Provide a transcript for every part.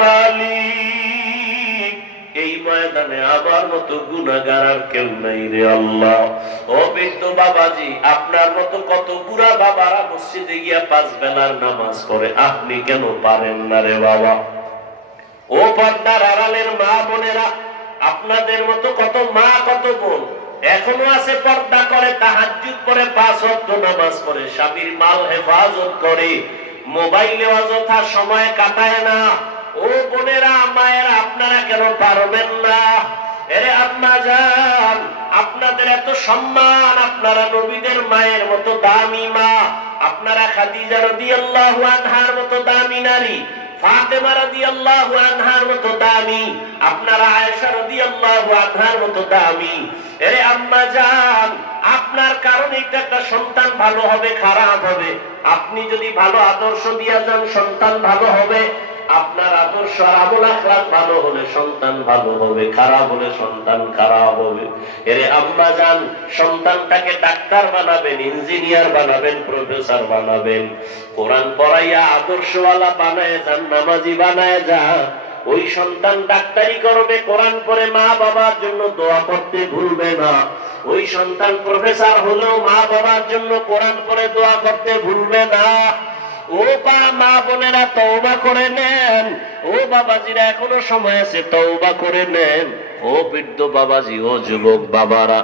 মালিক, এই ময়দানে আমার মতো গুনাহগার আর কেউ নাই রে আল্লাহ। ও বৃদ্ধ বাবাজি, আপনার মতো কত বুড়া বাবারা মসজিদে গিয়া 5 বেলার নামাজ পড়ে, আপনি কেন পারেন না রে বাবা? ও পর্দার আড়ালের মা বোনেরা, আপনাদের মতো কত মা কত বোন এখনো আছে, পর্দা করে, তাহাজ্জুদ করে, 5 ওয়াক্ত নামাজ পড়ে, স্বামীর মাল হেফাজত করে, মোবাইলে অযথা সময় কাটায় না। ও বোনেরা, মায়েরা, আপনারা কেন পারবেন না? এরে আম্মা জান, আপনাদের এত সম্মান, আপনারা নবীদের মায়ের মতো দামি মা, আপনারা খাদিজা রাদিয়াল্লাহু আনহার মতো দামি নারী, ফাতেমা রাদিয়াল্লাহু আনহার মতো দামি, আপনারা আয়েশা রাদিয়াল্লাহু আনহার মতো দামি। এরে আম্মা জান, আপনার কারণে একটা সন্তান ভালো হবে, খারাপ হবে। আপনি যদি ভালো আদর্শ দিয়া যান, সন্তান ভালো হবে। আপনার আদর্শ আর আমল আখলাক ভালো হলে সন্তান ভালো হবে, খারাপ হলে সন্তান খারাপ হবে। এরে আম্মা জান, সন্তানটাকে ডাক্তার বানাবেন, ইঞ্জিনিয়ার বানাবেন, প্রফেসর বানাবেন, কোরআন পড়াইয়া আদর্শওয়ালা বানায় যান, নামাজি বানায় যান। ওই সন্তান ডাক্তারি করবে, কোরআন পড়ে মা বাবার জন্য দোয়া করতে ভুলবে না। ওই সন্তান প্রফেসর হলেও মা বাবার জন্য কোরআন পড়ে দোয়া করতে ভুলবে না। ও মা বোনেরা, তওবা করে নেন। ও বাবাজিরা, এখনো সময় আছে, তওবা করে নেন। ও বৃদ্ধ বাবাজি, ও যুবক বাবারা,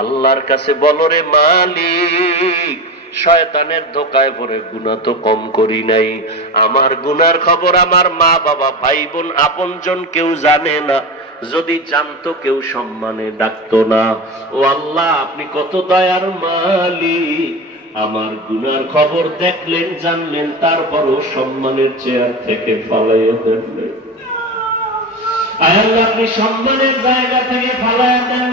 আল্লাহর কাছে বলো রে মালিক, শয়তানের ধোকায় পড়ে গুনাহ তো কম করি নাই, আমার গুনার খবর আমার মা বাবা, ভাই বোন, আপনজন কেউ জানে না। যদি জানতো কেউ সম্মানে ডাকতো না। ও আল্লাহ, আপনি কত দয়ার মালিক, আমার গুনার খবর দেখলেন, জানলেন, তারপরও সম্মানের চেয়ার থেকে ফালাইয়া দেন। আল্লাহ, আপনি সম্মানের জায়গা থেকে ফালাইয়া দেন